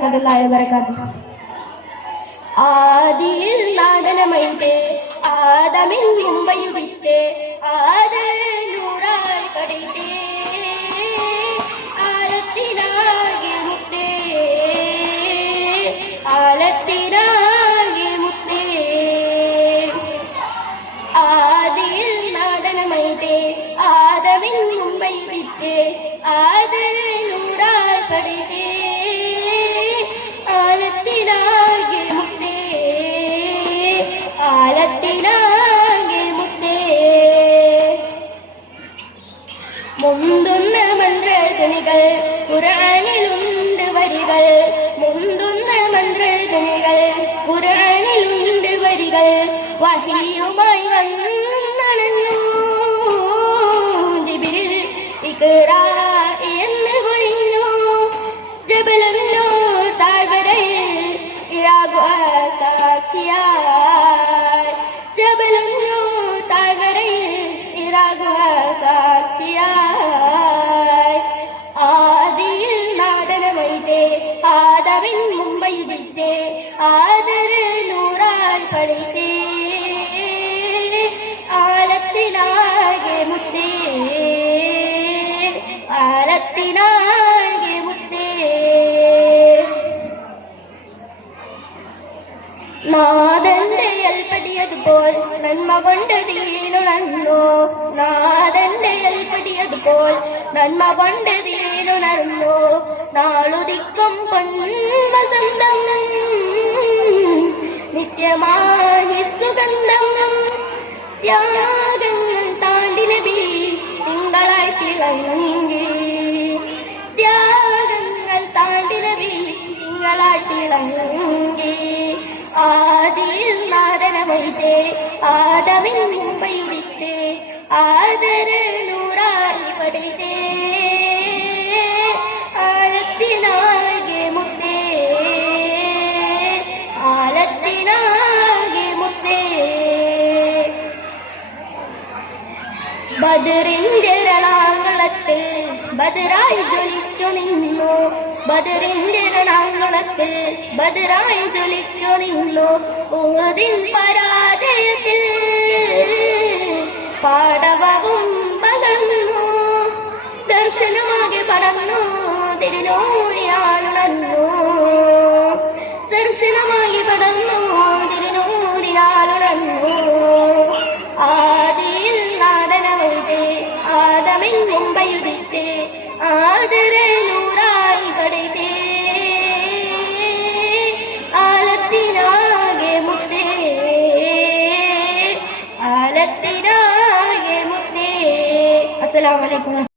വറഹ്മത്തുള്ളാഹി വബറകാതുഹു. ആദിയിൽ നാദനമൈതേ ആദമിൻ മുമ്പയുദിത്തേ ആദരൂറായി കടിത്തേ ആലത്തിനാകെ മുത്തേ ആലത്തിനാകെ മുത്തേ. ആദിയിൽ നാദനമൈതേ ആദമിൻ മുമ്പയുദിത്തേ ആദരൂറായി കടിത്തേ ആലത്തിനാകെ മുത്തേ ആലത്തിനാകെ മുത്തേ. മുന്തുന്ന മന്ത്രധ്വനികൾ ഖുർആനിലുണ്ട് വരികൾ മുന്തുന്ന മന്ത്രധ്വനികൾ ഖുർആനിലുണ്ട് വരികൾ വഹിയുമായി വന്നണഞ്ഞു ജിബ്രീൽ ഇഖ്റ എന്ന് വിളിഞ്ഞു. ജബലല്ലോ താഴ്വരയിൽ ഇറാകുക സാക്ഷിയായി ജബലല്ലോ താഴ്വരയിൽ ഇറാകുക സാക്ഷിയായി. ആദിയിൽ നാദനമൈതേ ആദമിൻ മുമ്പയുദിത്തേ ആദരൂറായി കളിത്തേ ആലത്തിനാകെ മുത്തേ ആലത്തിനാകെ മുത്തേ. നാദന്റെ അൽപ്പടിയതുപോൽ നന്മ കൊണ്ട് ദീനുണർന്നു നാദന്റെ അൽപ്പടിയതുപോൽ നന്മ കൊണ്ട് ദീനുണർന്നു. നാളുദിക്കും പൊൻവസന്തം നിത്യമായി സുഗന്ധം ത്യാഗങ്ങൾ താണ്ടി നബി തിങ്കളായി തിളങ്ങി ത്യാഗങ്ങൾ താണ്ടി നബി തിങ്കളായി തിളങ്ങി. ആദിയിൽ നാദനമൈതേ ആദമിൻ മുമ്പയുദിത്തേ ആദരൂറായി പടിത്തേ ആലത്തിനാകെ മുത്തേ ആലത്തിനാകെ മുത്തേ. ബദറിന്റെ രണാങ്കളത്ത് ബദറായി ജ്വലിച്ചു നിന്നു ബദറിന്റെ രണാങ്കളത്ത് ബദറായി ജ്വലിച്ചു നിന്നു. ഉഹദിൻ പരാജയത്തിൽ പാടവവും പകർന്നു ദർശനമാകെ പടർന്നു തിരുനൂറിയാലുണർന്നു ദർശനമാകെ പടർന്നു തിരുനൂറിയാലുണർന്നു. ആദിയിൽ നാദനമൈതേ ആദമിൻ മുമ്പയുദിത്തേ ആദരൂറായി പടിത്തേ ആലത്തിനാകെ മുത്തേ ആലത്തിനാകെ മുത്തേ. അസ്സലാമു അലൈക്കും.